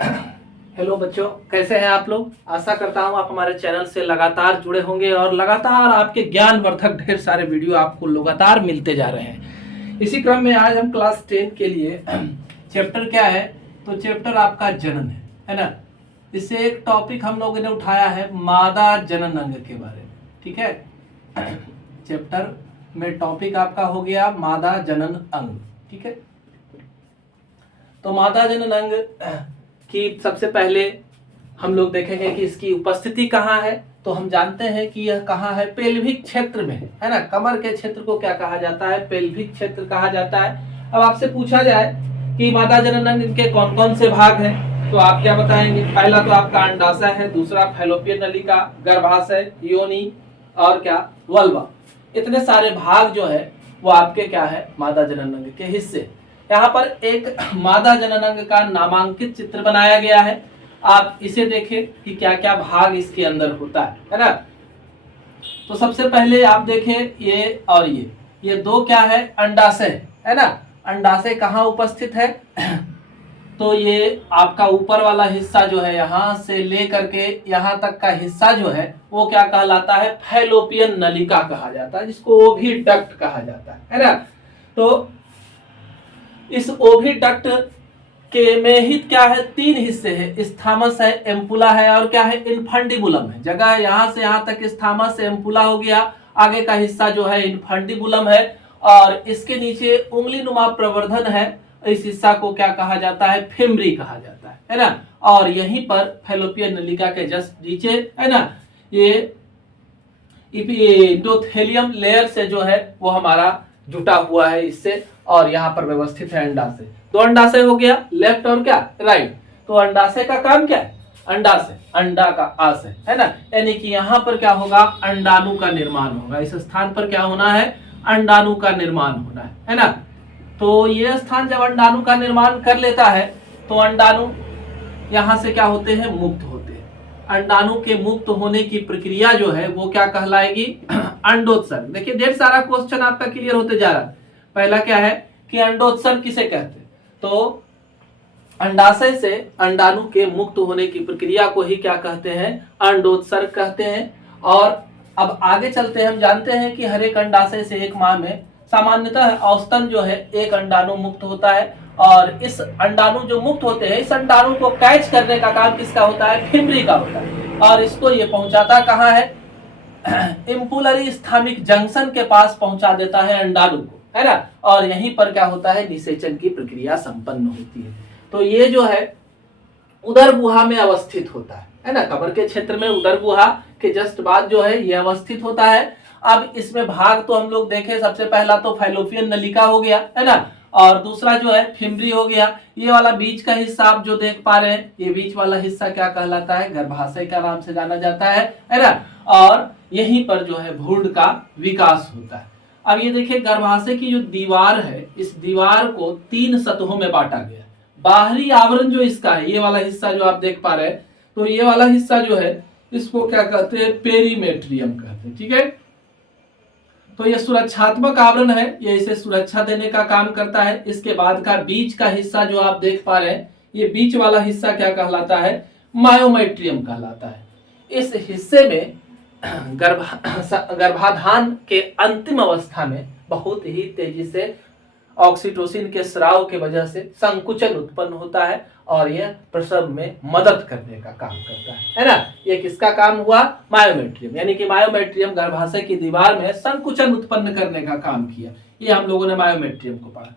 Hello बच्चों, कैसे हैं आप लोग। आशा करता हूं आप हमारे चैनल से लगातार जुड़े होंगे और लगातार आपके ज्ञानवर्धक ढेर सारे वीडियो आपको लगातार मिलते जा रहे हैं। इसी क्रम में आज हम क्लास 10 के लिए चैप्टर क्या है, तो चैप्टर आपका जनन है ना। इससे एक टॉपिक हम लोगों ने उठाया है मादा जनन अंग के बारे में। ठीक है, चैप्टर में टॉपिक आपका हो गया मादा जनन अंग। ठीक है, तो मादा जनन अंग कि सबसे पहले हम लोग देखेंगे कि इसकी उपस्थिति कहाँ है। तो हम जानते हैं कि यह कहाँ है, पेल्विक क्षेत्र में है ना। कमर के क्षेत्र को क्या कहा जाता है, पेल्विक क्षेत्र कहा जाता है। अब आपसे पूछा जाए कि मादा जनन अंग के कौन कौन से भाग हैं, तो आप क्या बताएंगे। पहला तो आपका अंडाशय है, दूसरा फैलोपियन नलिका, गर्भाशय, योनि और क्या वल्वा। इतने सारे भाग जो है वो आपके क्या है, मादा जनन अंग के हिस्से। यहाँ पर एक मादा जनन अंग का नामांकित चित्र बनाया गया है। आप इसे देखें कि क्या क्या भाग इसके अंदर होता है ना। तो सबसे पहले आप देखें ये और ये दो क्या है, अंडाशय है ना। अंडाशय कहाँ उपस्थित है, तो ये आपका ऊपर वाला हिस्सा जो है यहाँ से लेकर के यहाँ तक का हिस्सा जो है वो क्या कहलाता है, फैलोपियन नलिका कहा जाता है, जिसको ओविडक्ट कहा जाता है ना। तो इस ओविडक्ट के में ही क्या है, तीन हिस्से हैं, स्थामस है, एम्पुला है और क्या है, इनफंडिबुलम है। जगह यहाँ से यहाँ तक स्थामस, एम्पुला हो गया, आगे का हिस्सा जो है इनफंडिबुलम है और इसके नीचे उंगली नुमा प्रवर्धन है। इस हिस्सा को क्या कहा जाता है, फेमरी कहा जाता है ना। और यहीं पर फैलोपियन नलिका के जस्ट नीचे है ना, ये एंडोथेलियम लेयर से जो है वो हमारा जुटा हुआ है इससे, और यहाँ पर व्यवस्थित है अंडाशय। तो अंडाशय हो गया लेफ्ट और क्या राइट। तो अंडाशय का काम क्या है, अंडाशय अंडा का आशय है ना, यानी कि यहाँ पर क्या होगा, अंडाणु का निर्माण होगा। इस स्थान पर क्या होना है, अंडाणु का निर्माण होना है ना। तो ये स्थान जब अंडाणु का निर्माण कर लेता है तो अंडाणु यहाँ से क्या होते हैं, मुक्त होते हैं। अंडाणु के मुक्त होने की प्रक्रिया जो है वो क्या कहलाएगी, अंडोत्सर्ग। देखिए ढेर सारा क्वेश्चन आपका क्लियर होते जा रहा है। पहला क्या है कि अंडोत्सर्ग किसे कहते हैं, तो अंडाशय से अंडाणु के मुक्त होने की प्रक्रिया को ही क्या कहते हैं, अंडोत्सर्ग कहते हैं। और अब आगे चलते हैं, हम जानते हैं कि हर एक अंडाशय से एक माह में सामान्यतः औसतन जो है एक अंडाणु मुक्त होता है। और इस अंडाणु जो मुक्त होते हैं, इस अंडाणु को कैच करने का काम किसका होता है, फिमरी का होता है। और इसको ये पहुंचाता कहाँ है, इम्पुलरी स्थामिक जंक्शन के पास पहुंचा देता है अंडाणु को, है ना। और यहीं पर क्या होता है, निषेचन की प्रक्रिया संपन्न होती है। तो ये जो है उदर गुहा में अवस्थित होता है ना। कमर के क्षेत्र में उदर गुहा के जस्ट बाद जो है ये अवस्थित होता है। अब इसमें भाग तो हम लोग देखें, सबसे पहला तो फैलोपियन नलिका हो गया है ना, और दूसरा जो है फिमरी हो गया। ये वाला बीच का हिस्सा आप जो देख पा रहे हैं, ये बीच वाला हिस्सा क्या कहलाता है, गर्भाशय का नाम से जाना जाता है ना। और यहीं पर जो है भ्रूण का विकास होता है। अब ये देखिए गर्भाशय की जो दीवार है, इस दीवार को तीन सतहों में बांटा गया। बाहरी आवरण जो इसका है, ये वाला हिस्सा जो आप देख पा रहे हैं, तो ये वाला हिस्सा जो है इसको क्या कहते हैं, पेरीमेट्रियम कहते हैं। ठीक है, तो ये सुरक्षात्मक आवरण है, ये इसे सुरक्षा देने का काम करता है। इसके बाद का बीच का हिस्सा जो आप देख पा रहे हैं, ये बीच वाला हिस्सा क्या कहलाता है, मायोमेट्रियम कहलाता है। इस हिस्से में गर्भाधान के अंतिम अवस्था में बहुत ही तेजी से ऑक्सीटोसिन के स्राव के वजह से संकुचन उत्पन्न होता है और यह प्रसव में मदद करने का काम करता है ना। ये किसका काम हुआ, मायोमेट्रियम, यानी कि मायोमेट्रियम गर्भाशय की दीवार में संकुचन उत्पन्न करने का काम किया। ये हम लोगों ने मायोमेट्रियम को पढ़ा।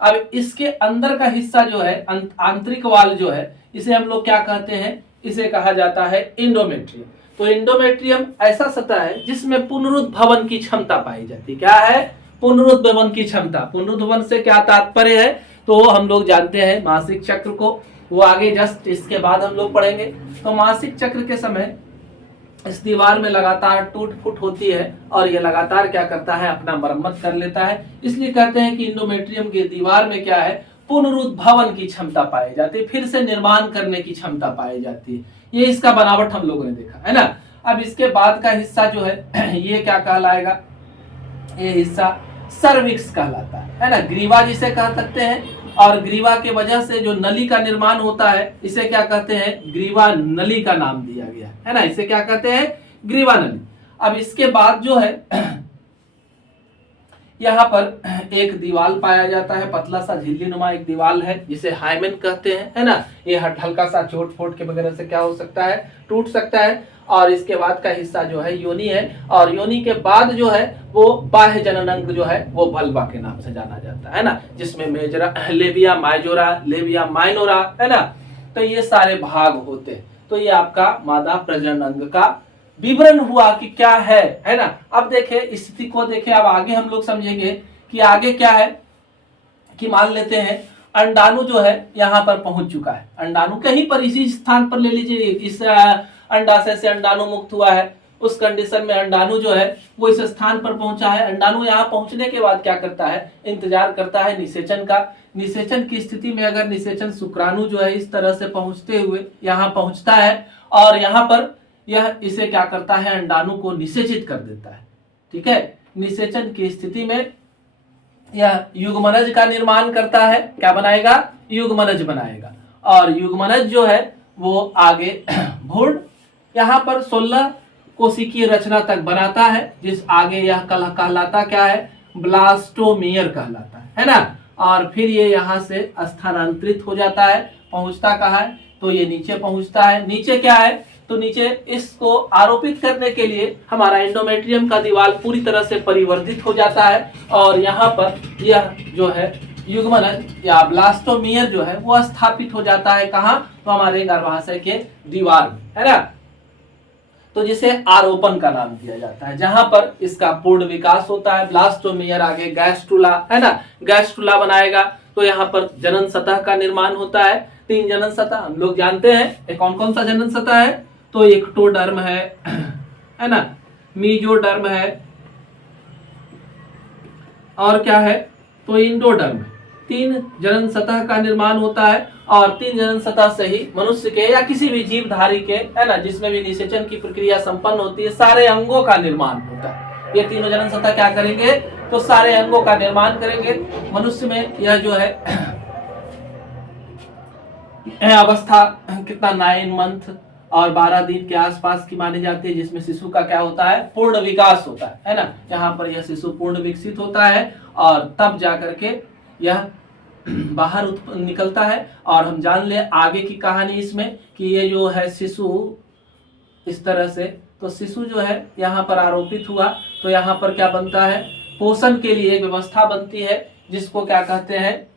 अब इसके अंदर का हिस्सा जो है, आंतरिक वाल जो है, इसे हम लोग क्या कहते हैं, इसे कहा जाता है इंडोमेट्रियम। तो इंडोमेट्रियम ऐसा सतह है जिसमें पुनरुद्भवन की क्षमता पाई जाती है। क्या है, पुनरुद्भवन की क्षमता। पुनरुद्भवन से क्या तात्पर्य है, तो हम लोग जानते हैं मासिक चक्र को, वो आगे जस्ट इसके बाद हम लोग पढ़ेंगे। तो मासिक चक्र के समय इस दीवार में लगातार टूट फूट होती है और ये लगातार क्या करता है, अपना मरम्मत कर लेता है। इसलिए कहते हैं कि इंडोमेट्रियम की दीवार में क्या है, पुनरुद्भवन की क्षमता पाई जाती है, फिर से निर्माण करने की क्षमता पाई जाती है। ये इसका बनावट हम लोगों ने देखा है ना। अब इसके बाद का हिस्सा जो है ये क्या कहलाएगा, ये हिस्सा सर्विक्स कहलाता है ना। ग्रीवा जिसे कह सकते हैं, और ग्रीवा के वजह से जो नली का निर्माण होता है इसे क्या कहते हैं, ग्रीवा नली का नाम दिया गया है ना, इसे क्या कहते हैं, ग्रीवा नली। अब इसके बाद जो है यहाँ पर एक दीवाल पाया जाता है, पतला सा झिल्ली नुमा एक दीवाल है जिसे हाइमेन कहते हैं, है ना। ये हल्का सा चोट फोट के वगैरह से क्या हो सकता है, टूट सकता है। और इसके बाद का हिस्सा जो है योनि है, और योनि के बाद जो है वो बाह्य जननांग जो है वो वल्वा के नाम से जाना जाता है ना, जिसमें मेजरा, लेबिया माइजोरा, लेबिया माइनोरा, है ना। तो ये सारे भाग होते हैं। तो ये आपका मादा प्रजनन अंग का विवरण हुआ कि क्या है ना। अब देखे स्थिति को देखे, अब आगे हम लोग समझेंगे कि आगे क्या है, कि मान लेते हैं अंडाणु जो है यहाँ पर पहुंच चुका है। अंडाणु कहीं पर इसी स्थान पर ले लीजिए, इस अंडाशय से अंडाणु मुक्त हुआ है, उस कंडीशन में अंडाणु जो है वो इस स्थान पर पहुंचा है। अंडाणु यहाँ पहुंचने के बाद क्या करता है, इंतजार करता है निषेचन का। निषेचन की स्थिति में अगर निषेचन शुक्राणु जो है इस तरह से पहुंचते हुए यहाँ पहुंचता है, और यहाँ पर यह इसे क्या करता है, अंडाणु को निषेचित कर देता है। ठीक है, निषेचन की स्थिति में यह युग्मनज का निर्माण करता है। क्या बनाएगा, युग्मनज बनाएगा। और युग्मनज जो है वो आगे भ्रूण यहाँ पर 16 कोशिकीय रचना तक बनाता है, जिस आगे यह कहलाता क्या है, ब्लास्टोमियर कहलाता है ना। और फिर ये यहाँ से स्थानांतरित हो जाता है। पहुंचता कहाँ है, तो ये नीचे पहुंचता है। नीचे क्या है, तो नीचे इसको आरोपित करने के लिए हमारा एंडोमेट्रियम का दीवार पूरी तरह से परिवर्तित हो जाता है, और यहाँ पर यह जो है युग्मनज या ब्लास्टोमियर जो है वो स्थापित हो जाता है। कहाँ, तो हमारे गर्भाशय के दीवार में, है ना। तो जिसे आरोपण का नाम दिया जाता है, जहां पर इसका पूर्ण विकास होता है। ब्लास्टोमियर आगे गैस्ट्रुला, है ना, गैस्ट्रुला बनाएगा। तो यहाँ पर जनन सतह का निर्माण होता है। 3 जनन सतह हम लोग जानते हैं। कौन कौन सा जनन सतह है, तो एक्टोडर्म है ना, मीजोडर्म है, और क्या है, तो इंडोडर्म है। 3 जनन सतह का निर्माण होता है, और 3 जनन सतह से ही मनुष्य के या किसी भी जीवधारी के, है ना, जिसमें भी निषेचन की प्रक्रिया संपन्न होती है, सारे अंगों का निर्माण होता है। ये 3 जनन सतह क्या करेंगे, तो सारे अंगों का निर्माण करेंगे। मनुष्य में यह जो है अवस्था कितना 9 मंथ और 12 दिन के आसपास की मानी जाती है, जिसमें शिशु का क्या होता है, पूर्ण विकास होता है ना। यहाँ पर यह शिशु पूर्ण विकसित होता है, और तब जाकर के यह बाहर निकलता है। और हम जान ले आगे की कहानी इसमें, कि ये जो है शिशु इस तरह से, तो शिशु जो है यहाँ पर आरोपित हुआ, तो यहाँ पर क्या बनता है, पोषण के लिए एक व्यवस्था बनती है, जिसको क्या कहते हैं,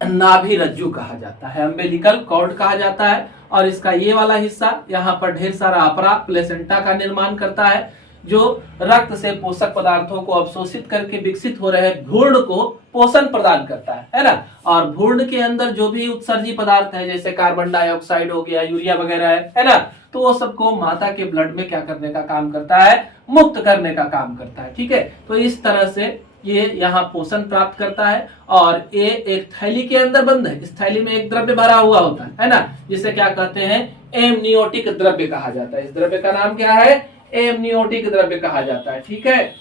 नाभि रज्जु कहा जाता है, अम्बिलिकल कॉर्ड कहा जाता है। और इसका ये वाला हिस्सा यहाँ पर ढेर सारा अपरा प्लेसेंटा का निर्माण करता है, जो रक्त से पोषक पदार्थों को अवशोषित करके विकसित हो रहे भ्रूण को पोषण प्रदान करता है ना। और भ्रूण के अंदर जो भी उत्सर्जी पदार्थ है, जैसे कार्बन डाइऑक्साइड हो गया, यूरिया वगैरह है ना, तो वो सबको माता के ब्लड में क्या करने का काम करता है, मुक्त करने का काम करता है। ठीक है, तो इस तरह से ये यहाँ पोषण प्राप्त करता है। और ये एक थैली के अंदर बंद है। इस थैली में एक द्रव्य भरा हुआ होता है ना, जिसे क्या कहते हैं, एमनियोटिक द्रव्य कहा जाता है। इस द्रव्य का नाम क्या है, एमनियोटिक द्रव्य कहा जाता है। ठीक है,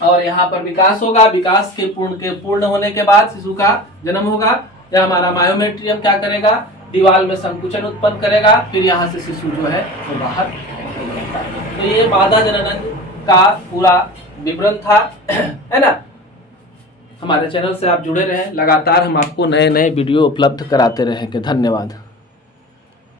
और यहाँ पर विकास होगा। विकास के पूर्ण होने के बाद शिशु का जन्म होगा। यह हमारा मायोमेट्रियम क्या करेगा, दीवार में संकुचन उत्पन्न करेगा, फिर यहाँ से शिशु जो है वो बाहर निकल जाता है। तो ये मादा जननांग का पूरा विवरण था, है ना। हमारे चैनल से आप जुड़े रहें, लगातार हम आपको नए नए वीडियो उपलब्ध कराते रहेंगे। धन्यवाद।